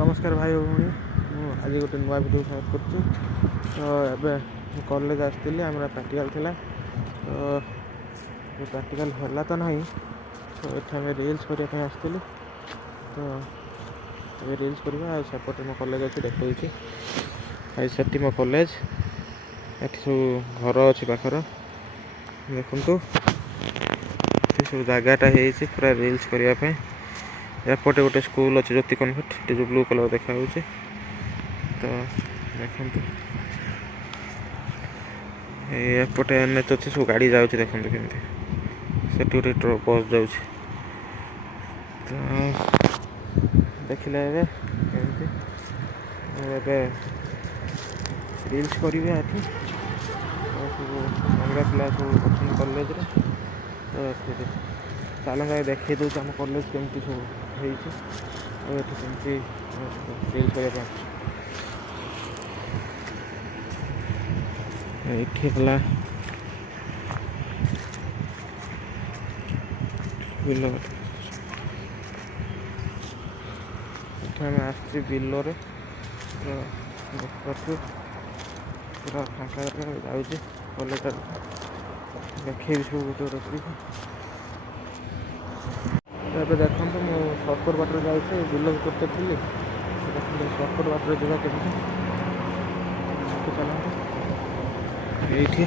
नमस्कार भाई भौणी आज गोटे नुआ भिडियो सेयार कर तो एबे कॉलेज आसती आम प्रैक्टिकल थिला तो प्रैक्टिकल है तो नहीं तो ये रिल्स करने आसती तो ये रिल्स करवा सेपटे मो कॉलेज अच्छे देखा से मो कॉलेज ये सब घर अच्छी पाखर देखु सब जगटा है पूरा रिल्स करने एपटे गोटे स्कूल अच्छे ज्योति कन्वेंट जो ब्लू कलर देखा तो देखु एपटे एनएच अच्छे सब गाड़ी जाऊँगी देखते केमती से गोटे बस जाऊँ तो देखिले केमती रिल्स करेंगे ये सब अलग पिला सब अच्छे कॉलेज तो चल देखे दूँ आम कॉलेज केमती सब होमती रिल्स करने ये बिल आसची बिल देखु पूरा फाँका जाऊँगी कॉलेज देखे सब गोटे गोटे ଏବେ ଦେଖନ୍ତୁ ମୁଁ ସର୍ଟକଟ୍ ବାଟରେ ଯାଉଛି ବିଲ ଭିତରଟେ ଥିଲି ଦେଖନ୍ତୁ ସର୍ଟକଟ୍ ବାଟରେ ଯିବା କେମିତି ଚାଲନ୍ତୁ ଏଇଠି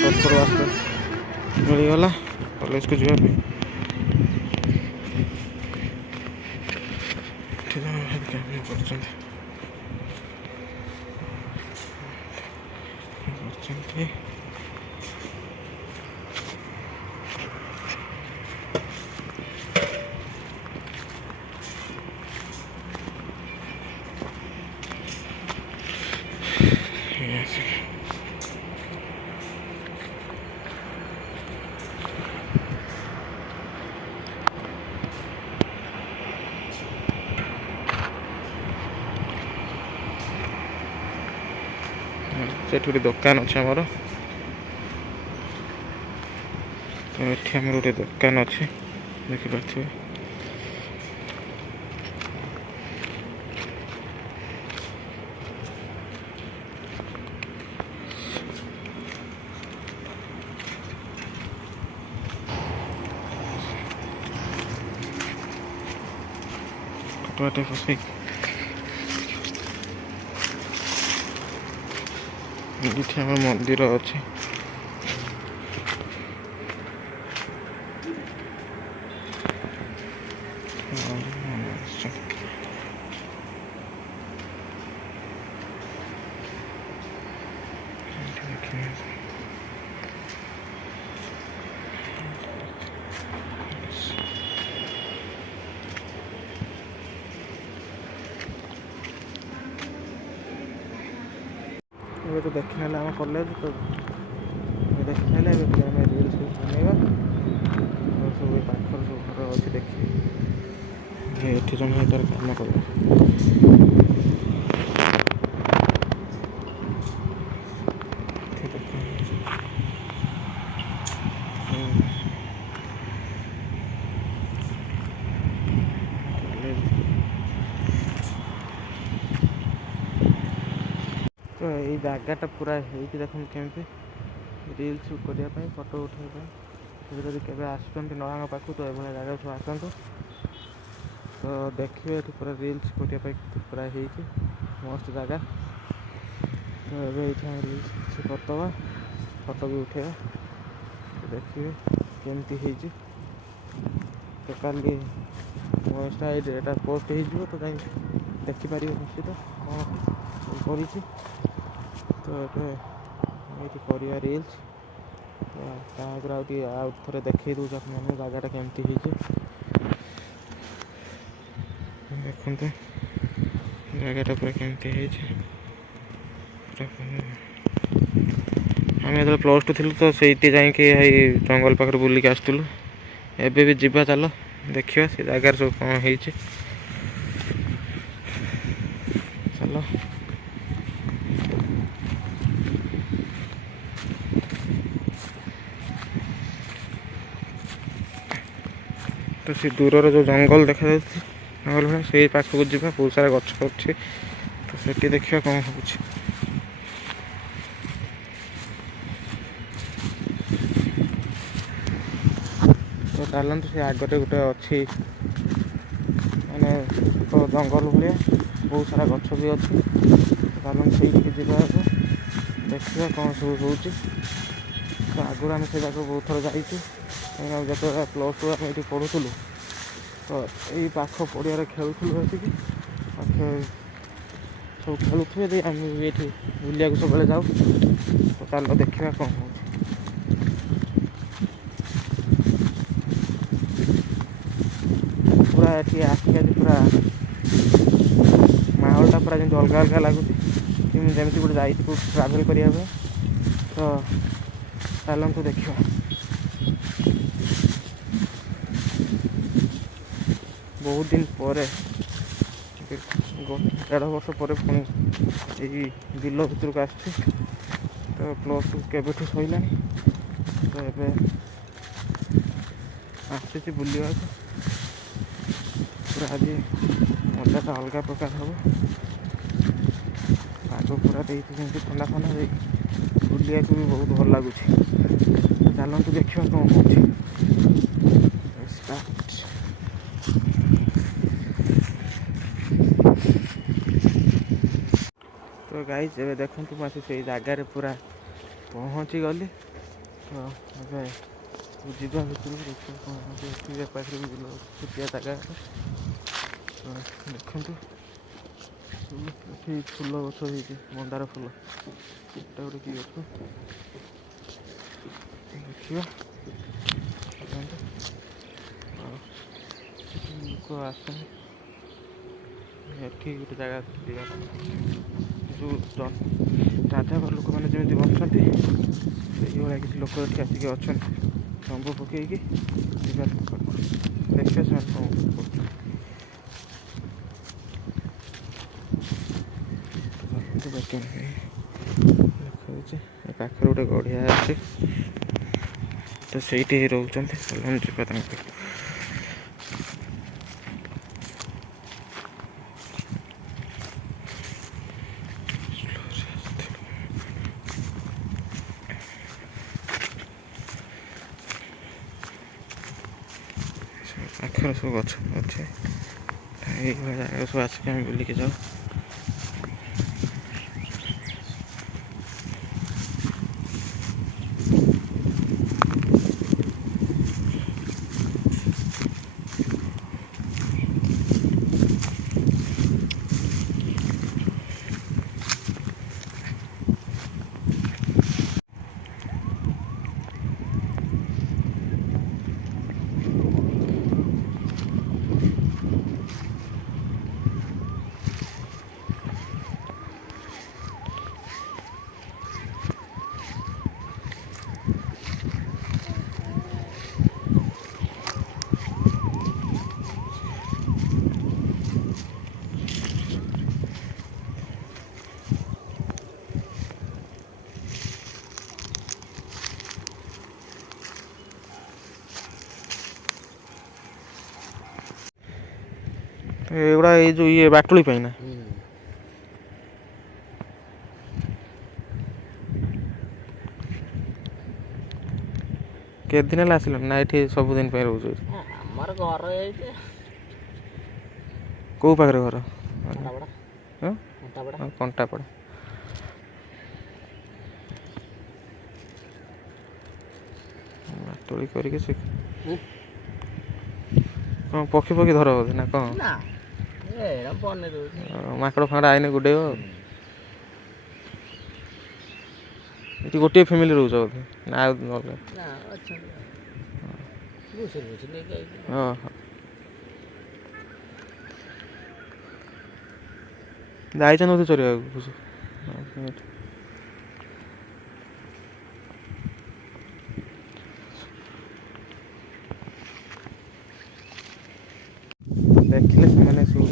ସର୍ଟକଟ୍ ବାଟ ମିଳିଗଲା କଲେଜକୁ ଯିବା ପାଇଁ ଏଠି ଜଣେ ଭାଇ କାମ କରୁଛନ୍ତି सेठ गोटे दुकान अच्छे आमर तो ये आम गोटे दुकान अच्छे देखिपे कटवाटे फसई ये आम मंदिर अच्छे तो देखने आम कॉलेज तो देखने आम रिल्स बनेगा सब पाखर सब घर अच्छे देखिए ये जन तार काम कर तो ये जगटा पूरा है देखो केमती रिल्स करने फोटो उठाई जब के आसुँच नवा पाखु तो ये जगह सब आसतु तो देखिए ये पूरा रिल्स करने पूरा है मस्त जगह तो ये रिल्स करदे फोटो भी उठेगा तो देखिए केमती है तो कल मो इंस्टा पोस्ट हो तो कहीं देखिपर निश्चित कौन कर तो ये करवा रिल्स आउ थे देखे दूँ मैंने जगटा केमती है देखते जगटा पूरा केमती है आम जो प्लस टू थी तो से जा जंगल पाखे बुलिक आसलु एबे भी जीवा चलो देखा से जगार सब कौन है चलो तो से दूर जो जंगल देखा ଜଙ୍ଗଲ ଭଳିଆ ସେଇ ପାଖକୁ ଯିବା, ବହୁତ ସାରା ଗଛ ଅଛି, ତ ସେଠି ଦେଖିବା କ'ଣ ହେଉଛି। ତ ଚାଲନ୍ତୁ, ସେ ଆଗରେ ଗୋଟେ ଅଛି ମାନେ ତ ଜଙ୍ଗଲ ଭଳିଆ ବହୁତ ସାରା ଗଛ ବି ଅଛି। ଚାଲନ୍ତୁ ସେଇଠିକି ଯିବା, ଦେଖିବା କ'ଣ ସବୁ ହେଉଛି। ତ ଆଗରୁ ଆମେ ସେ ଜାଗାକୁ ବହୁତ ଥର ଯାଇଛୁ, କାହିଁକିନା ଯେତେବେଳେ +2 ଆମେ ଏଇଠି ପଢ଼ୁଥିଲୁ, ତ ଏଇ ପାଖ ପଡ଼ିଆରେ ଖେଳୁଥିଲୁ ଆସିକି। ସବୁ ଖେଳୁଥିବେ ଯେ ଆମେ ବି ଏଇଠି ବୁଲିବାକୁ ସବୁବେଳେ ଯାଉ। ତ ଚାଲ ଦେଖିବା କ'ଣ ହେଉଛି। ପୁରା ଏଠି ଆଜିକାଲି ପୁରା ମାହୋଲଟା ପୁରା ଯେମିତି ଅଲଗା ଅଲଗା ଲାଗୁଛି, ଯେମିତି ଗୋଟେ ଯାଇଛି ଟ୍ରାଭେଲ୍ କରିବା ପାଇଁ। ତ ଚାଲନ୍ତୁ ଦେଖିବା। ବହୁତ ଦିନ ପରେ, 1.5 ବର୍ଷ ପରେ ପୁଣି ଏଇ ବିଲ ଭିତରକୁ ଆସିଛି। ତ +2 କେବେଠୁ ସରିଲାଣି, ତ ଏବେ ଆସିଛି ବୁଲିବାକୁ। ପୁରା ଆଜି ମଜାଟା ଅଲଗା ପ୍ରକାର ହେବ। ପାଗ ପୁରା ଦେଇଛି ଯେମିତି ଥଣ୍ଡା ଥଣ୍ଡା ଦେଇକି ବୁଲିବାକୁ ବି ବହୁତ ଭଲ ଲାଗୁଛି। ତ ଚାଲନ୍ତୁ ଦେଖିବା କ'ଣ ହେଉଛି। ତ ଗାଇସ୍, ଏବେ ଦେଖନ୍ତୁ ମୁଁ ଆସି ସେଇ ଜାଗାରେ ପୁରା ପହଞ୍ଚିଗଲି। ତ ଏବେ ଯିବା ଭିତରକୁ ଦେଖିବା କ'ଣ ହେଉଛି। ଏଠି ପାଖରେ ବି ବିଲ ଛୋଟିଆ ଜାଗା। ତ ଦେଖନ୍ତୁ ଏଠି ଫୁଲ ଗଛ ହେଇଛି, ମନ୍ଦାର ଫୁଲ। ଏଟା ଗୋଟେ କି ଗଛ ଦେଖିବା। ଲୋକ ଆସନ୍ତି ଏଠି ଗୋଟେ ଜାଗା ଯିବା, ଯେଉଁ ଯାଯାବର ଲୋକମାନେ ଯେମିତି ବସୁଛନ୍ତି ସେଇଭଳିଆ କିଛି ଲୋକ ଏଠି ଆସିକି ଅଛନ୍ତି, ତମ୍ବୁ ପକେଇକି ଯିବା ଦେଖିବା ସେମାନେ କ'ଣ କରୁଛନ୍ତି। ଦେଖାଉଛି ଏ ପାଖରେ ଗୋଟେ ଗଢ଼ିଆ ଅଛି, ତ ସେଇଠି ରହୁଛନ୍ତି। ଯିବା ତାଙ୍କ ପାଖରେ ସବୁ ଗଛ ଅଛି। এইଭଳିଆ ଜାଗାକୁ ସବୁ ଆସିକି ଆମେ ବୁଲିକି ଯାଉ। ଏଗୁଡ଼ା ଏଇ ଯେଉଁ ଇଏ ବାଟୁଳି ପାଇଁ ନା? କେତେ ଦିନ ହେଲା ଆସିଲଣି ନା ଏଠି ସବୁଦିନ ପାଇଁ ରହୁଛୁ? ଆମର ଘର ଏଇଠି। କେଉଁ ପାଖରେ ଘର? କଣ୍ଟାପଡ଼ା। ବାଟୁଳି କରିକି ସେ କ'ଣ ପକ୍ଷୀ ଧର ବୋଧେ ନା କ'ଣ? ମାଙ୍କଡ଼ ଫାଙ୍କଡ଼ ଆଇନେ ଗୁଡ଼େଇବ। ଏଠି ଗୋଟିଏ ଫ୍ୟାମିଲି ରହୁଛ ବୋଧେ ନା ଆଉ ଅଲଗା? ଯାଇଛନ୍ତି ବୋଧେ ଚରିବାକୁ? ଦେଖିଲେ ସେମାନେ ସବୁ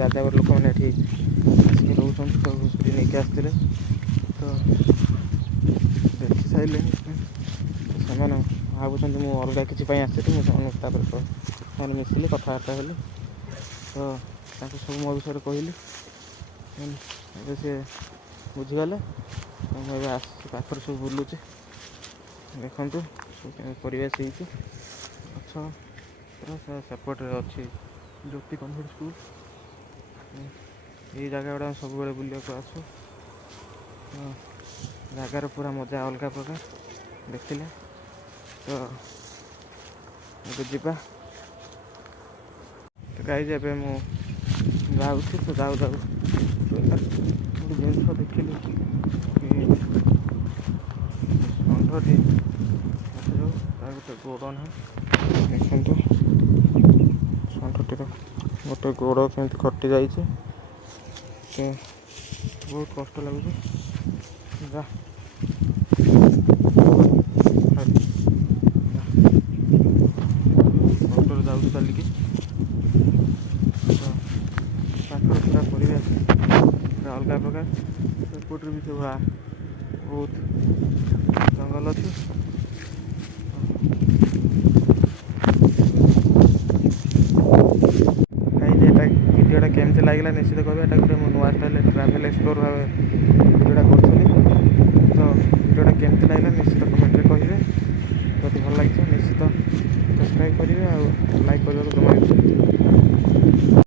ଯାଯାବର ଲୋକମାନେ ଏଠି ଆସିକି ରହୁଛନ୍ତି, ତ ଘୁଷୁରୀ ନେଇକି ଆସିଥିଲେ। ତ ଦେଖି ସାରିଲେଣି ସେମାନେ ଭାବୁଛନ୍ତି ମୁଁ ଅଲଗା କିଛି ପାଇଁ ଆସିଥିଲି। ମୁଁ ସେମାନଙ୍କୁ ତାପରେ ସେମାନେ ମିଶିଲି, କଥାବାର୍ତ୍ତା ହେଲି। ତ ତ ତାଙ୍କୁ ସବୁ ମୋ ବିଷୟରେ କହିଲି। ଏବେ ସେ ବୁଝିଗଲେ। ମୁଁ ଏବେ ଆସି ପାଖରେ ସବୁ ବୁଲୁଛି। ଦେଖନ୍ତୁ ସବୁ କେମିତି ପରିବେଶ ହେଇଛି। ଗଛ ପୁରା ସେପଟରେ ଅଛି ଜ୍ୟୋତି କନଭେଣ୍ଟ ସ୍କୁଲ। ଏଇ ଜାଗା ଗୁଡ଼ା ଆମେ ସବୁବେଳେ ବୁଲିବାକୁ ଆସୁ। ଜାଗାର ପୁରା ମଜା ଅଲଗା ପ୍ରକାର ଦେଖିଲେ। ତ ଏବେ ଯିବା। ତ ଗାଇଜ ଏବେ ମୁଁ ଯାଉଛି। ତ ଯାଉ ଗୋଟେ ଜିନିଷ ଦେଖିଲି କି ଷଣ୍ଢଟି ଦେଖାଯାଉ ତାର ଗୋଟେ ଗୋଡ଼ ନାହିଁ। ଦେଖନ୍ତୁ ଷଣ୍ଢଟିର ଗୋଟେ ଗୋଡ଼ କେମିତି କଟି ଯାଇଛି। ସେ ବହୁତ କଷ୍ଟ ଲାଗୁଛି। ଯା ଅଟୋରେ ଯାଉଛି ଚାଲିକି। ତ ପାଖରେ ପୁରା ପରିବେଶ ପୁରା ଅଲଗା ପ୍ରକାର। ସେପଟରେ ବି ସବୁ ବହୁତ ଜଙ୍ଗଲ ଅଛି। ଏଇଟା ଭିଡ଼ିଓଟା କେମିତି ଲାଗିଲା ନିଶ୍ଚିତ କହିବେ। ଏଟା ଗୋଟେ ମୁଁ ନୂଆ ଷ୍ଟାଇଲ୍ ଟ୍ରାଭେଲ୍ ଏକ୍ସପ୍ଲୋର୍ ଭାବେ ଭିଡ଼ିଓଟା କରୁଥିଲି। ତ ଭିଡ଼ିଓଟା କେମିତି ଲାଗିଲା ନିଶ୍ଚିତ କମେଣ୍ଟରେ କହିବେ। ଯଦି ଭଲ ଲାଗିଛି ନିଶ୍ଚିତ ସବସ୍କ୍ରାଇବ୍ କରିବେ ଆଉ ଲାଇକ୍ କରିବାକୁ ଜମା